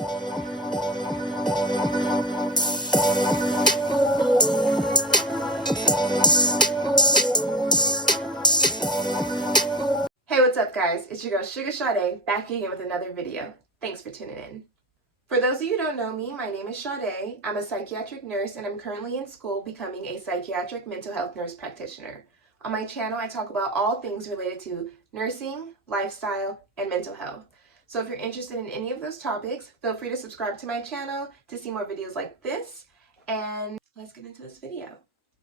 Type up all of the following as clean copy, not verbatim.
Hey, what's up guys? It's your girl Sugar Sade back again with another video. Thanks for tuning in. For those of you who don't know me, my name is Sade. I'm a psychiatric nurse and I'm currently in school becoming a psychiatric mental health nurse practitioner. On my channel, I talk about all things related to nursing, lifestyle, and mental health. So if you're interested in any of those topics, feel free to subscribe to my channel to see more videos like this. And let's get into this video.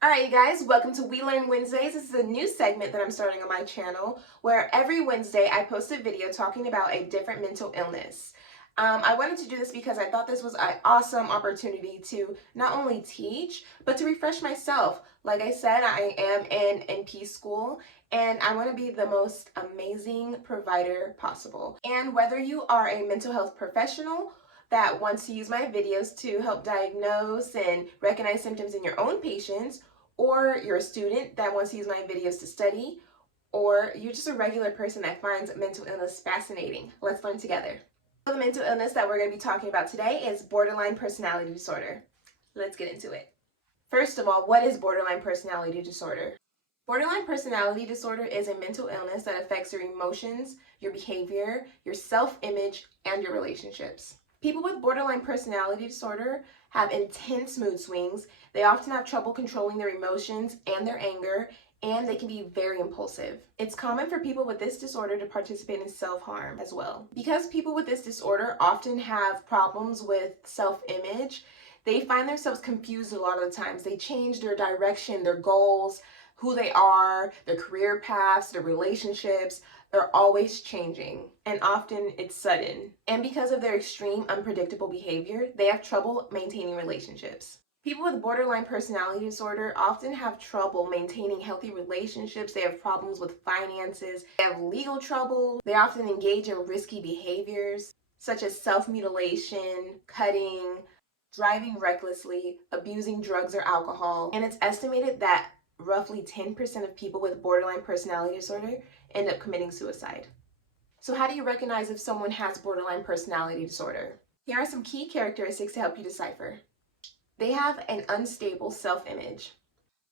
Alright you guys, welcome to We Learn Wednesdays. This is a new segment that I'm starting on my channel where every Wednesday I post a video talking about a different mental illness. I wanted to do this because I thought this was an awesome opportunity to not only teach, but to refresh myself. Like I said, I am in NP school and I want to be the most amazing provider possible. And whether you are a mental health professional that wants to use my videos to help diagnose and recognize symptoms in your own patients, or you're a student that wants to use my videos to study, or you're just a regular person that finds mental illness fascinating. Let's learn together. So the mental illness that we're going to be talking about today is borderline personality disorder. Let's get into it. First of all, what is borderline personality disorder? Borderline personality disorder is a mental illness that affects your emotions, your behavior, your self-image, and your relationships. People with borderline personality disorder have intense mood swings. They often have trouble controlling their emotions and their anger, and they can be very impulsive. It's common for people with this disorder to participate in self-harm as well. Because people with this disorder often have problems with self-image, they find themselves confused a lot of the times. They change their direction, their goals, who they are, their career paths, their relationships. They're always changing, and often it's sudden. And because of their extreme unpredictable behavior, they have trouble maintaining relationships. People with borderline personality disorder often have trouble maintaining healthy relationships. They have problems with finances. They have legal trouble. They often engage in risky behaviors such as self-mutilation, cutting, driving recklessly, abusing drugs or alcohol. And it's estimated that roughly 10% of people with borderline personality disorder end up committing suicide. So how do you recognize if someone has borderline personality disorder? Here are some key characteristics to help you decipher. They have an unstable self-image.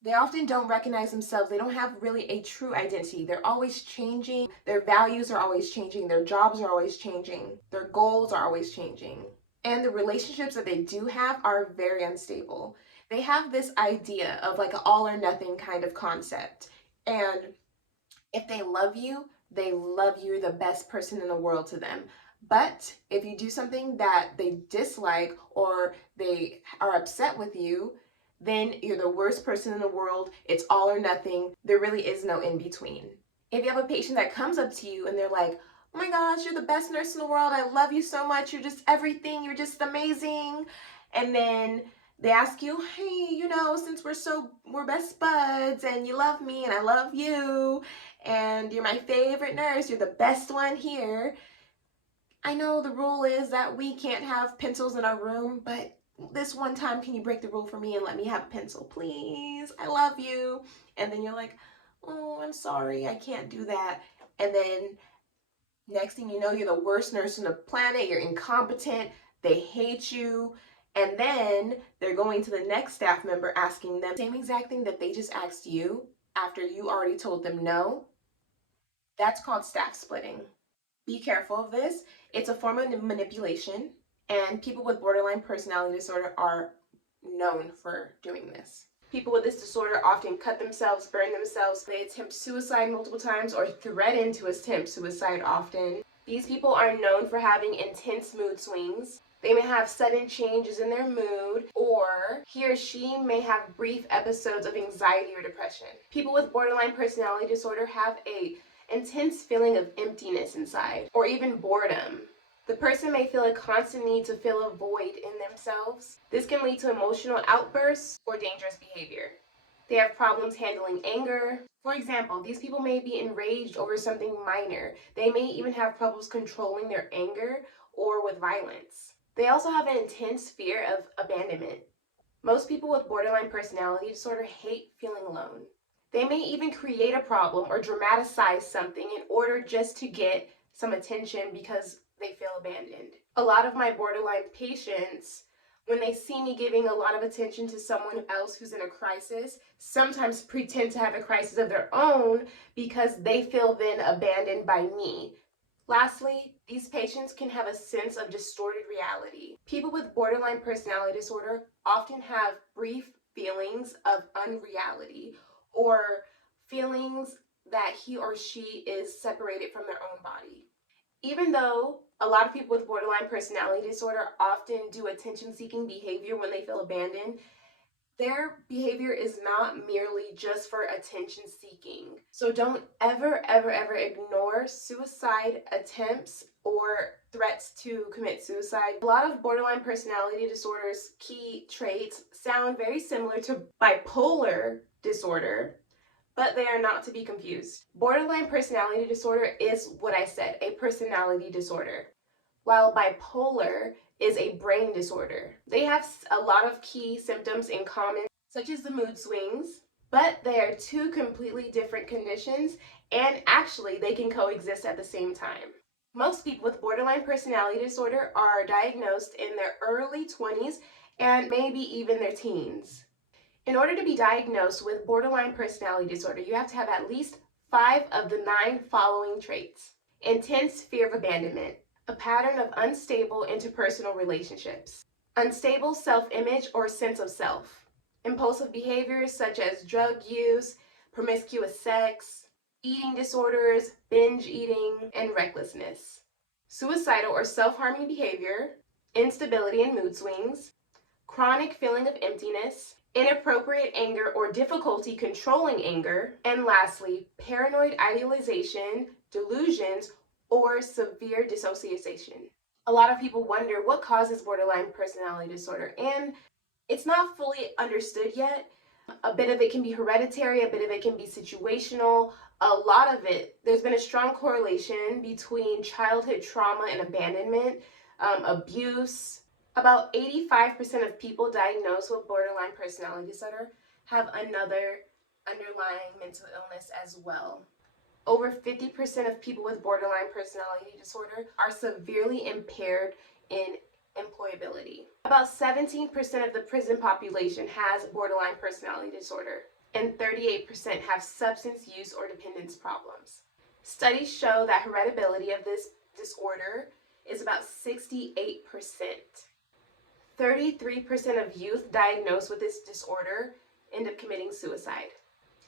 They often don't recognize themselves. They don't have really a true identity. They're always changing. Their values are always changing. Their jobs are always changing. Their goals are always changing. And the relationships that they do have are very unstable. They have this idea of like an all or nothing kind of concept. And if they love you, you're the best person in the world to them. But if you do something that they dislike or they are upset with you, then you're the worst person in the world. It's all or nothing. There really is no in between. If you have a patient that comes up to you and they're like, oh my gosh, you're the best nurse in the world. I love you so much. You're just everything. You're just amazing. And then they ask you, hey, since we're best buds and you love me and I love you and you're my favorite nurse, you're the best one here. I know the rule is that we can't have pencils in our room, but this one time, can you break the rule for me and let me have a pencil, please? I love you. And then you're like, oh, I'm sorry, I can't do that. And then next thing you know, you're the worst nurse on the planet. You're incompetent. They hate you. And then they're going to the next staff member asking them the same exact thing that they just asked you after you already told them no. That's called staff splitting. Be careful of this. It's a form of manipulation, and people with borderline personality disorder are known for doing this. People with this disorder often cut themselves, burn themselves. They attempt suicide multiple times or threaten to attempt suicide often. These people are known for having intense mood swings. They may have sudden changes in their mood, or he or she may have brief episodes of anxiety or depression. People with borderline personality disorder have an intense feeling of emptiness inside, or even boredom. The person may feel a constant need to fill a void in themselves. This can lead to emotional outbursts or dangerous behavior. They have problems handling anger. For example, these people may be enraged over something minor. They may even have problems controlling their anger or with violence. They also have an intense fear of abandonment. Most people with borderline personality disorder hate feeling alone. They may even create a problem or dramatize something in order just to get some attention because they feel abandoned. A lot of my borderline patients, when they see me giving a lot of attention to someone else who's in a crisis, sometimes pretend to have a crisis of their own because they feel then abandoned by me. Lastly, these patients can have a sense of distorted reality. People with borderline personality disorder often have brief feelings of unreality or feelings that he or she is separated from their own body. Even though a lot of people with borderline personality disorder often do attention-seeking behavior when they feel abandoned, their behavior is not merely just for attention seeking. So don't ever ignore suicide attempts or threats to commit suicide. A lot of borderline personality disorders' key traits sound very similar to bipolar disorder, but they are not to be confused. Borderline personality disorder is what I said, a personality disorder, while bipolar is a brain disorder. They have a lot of key symptoms in common, such as the mood swings, but they are two completely different conditions, and actually they can coexist at the same time. Most people with borderline personality disorder are diagnosed in their early 20s and maybe even their teens. In order to be diagnosed with borderline personality disorder, you have to have at least 5 of the 9 following traits: intense fear of abandonment, a pattern of unstable interpersonal relationships, unstable self-image or sense of self, impulsive behaviors such as drug use, promiscuous sex, eating disorders, binge eating, and recklessness, suicidal or self-harming behavior, instability and mood swings, chronic feeling of emptiness, inappropriate anger or difficulty controlling anger, and lastly, paranoid idealization, delusions, or severe dissociation. A lot of people wonder what causes borderline personality disorder, and it's not fully understood yet. A bit of it can be hereditary, a bit of it can be situational. A lot of it, there's been a strong correlation between childhood trauma and abandonment, abuse. About 85% of people diagnosed with borderline personality disorder have another underlying mental illness as well. Over 50% of people with borderline personality disorder are severely impaired in employability. About 17% of the prison population has borderline personality disorder, and 38% have substance use or dependence problems. Studies show that heritability of this disorder is about 68%. 33% of youth diagnosed with this disorder end up committing suicide,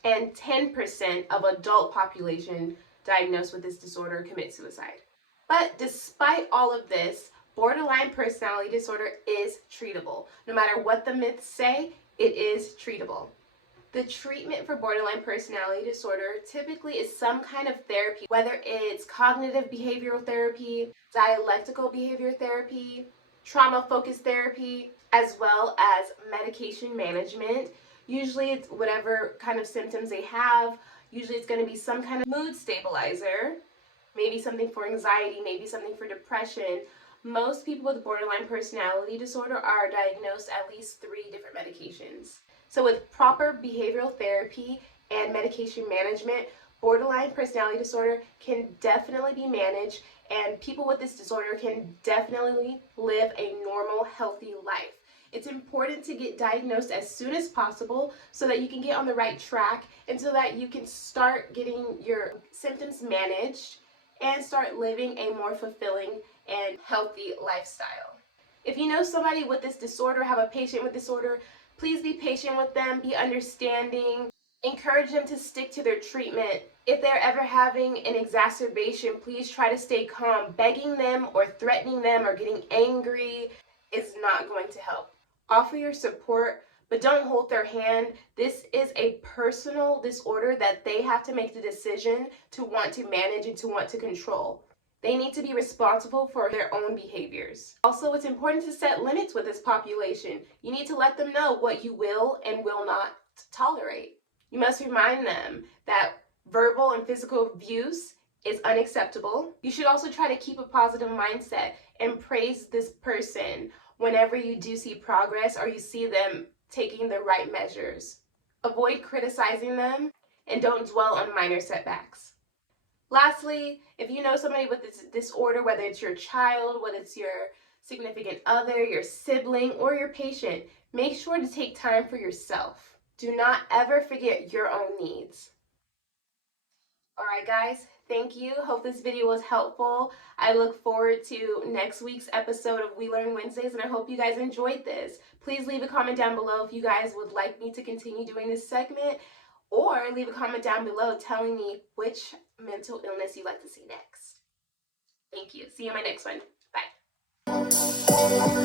and 10% of adult population diagnosed with this disorder commit suicide. But despite all of this, borderline personality disorder is treatable. No matter what the myths say, it is treatable. The treatment for borderline personality disorder typically is some kind of therapy, whether it's cognitive behavioral therapy, dialectical behavior therapy, trauma-focused therapy, as well as medication management. Usually it's whatever kind of symptoms they have. Usually it's going to be some kind of mood stabilizer, maybe something for anxiety, maybe something for depression. Most people with borderline personality disorder are diagnosed at least 3 different medications. So with proper behavioral therapy and medication management, borderline personality disorder can definitely be managed, and people with this disorder can definitely live a normal, healthy life. It's important to get diagnosed as soon as possible so that you can get on the right track and so that you can start getting your symptoms managed and start living a more fulfilling and healthy lifestyle. If you know somebody with this disorder, have a patient with disorder, please be patient with them, be understanding, encourage them to stick to their treatment. If they're ever having an exacerbation, please try to stay calm. Begging them or threatening them or getting angry is not going to help. Offer your support, but don't hold their hand. This is a personal disorder that they have to make the decision to want to manage and to want to control. They need to be responsible for their own behaviors. Also, it's important to set limits with this population. You need to let them know what you will and will not tolerate. You must remind them that verbal and physical abuse is unacceptable. You should also try to keep a positive mindset and praise this person whenever you do see progress or you see them taking the right measures. Avoid criticizing them and don't dwell on minor setbacks. Lastly, if you know somebody with this disorder, whether it's your child, whether it's your significant other, your sibling, or your patient, make sure to take time for yourself. Do not ever forget your own needs. All right, guys, thank you. Hope this video was helpful. I look forward to next week's episode of We Learn Wednesdays, and I hope you guys enjoyed this. Please leave a comment down below if you guys would like me to continue doing this segment, or leave a comment down below telling me which mental illness you'd like to see next. Thank you. See you in my next one. Bye.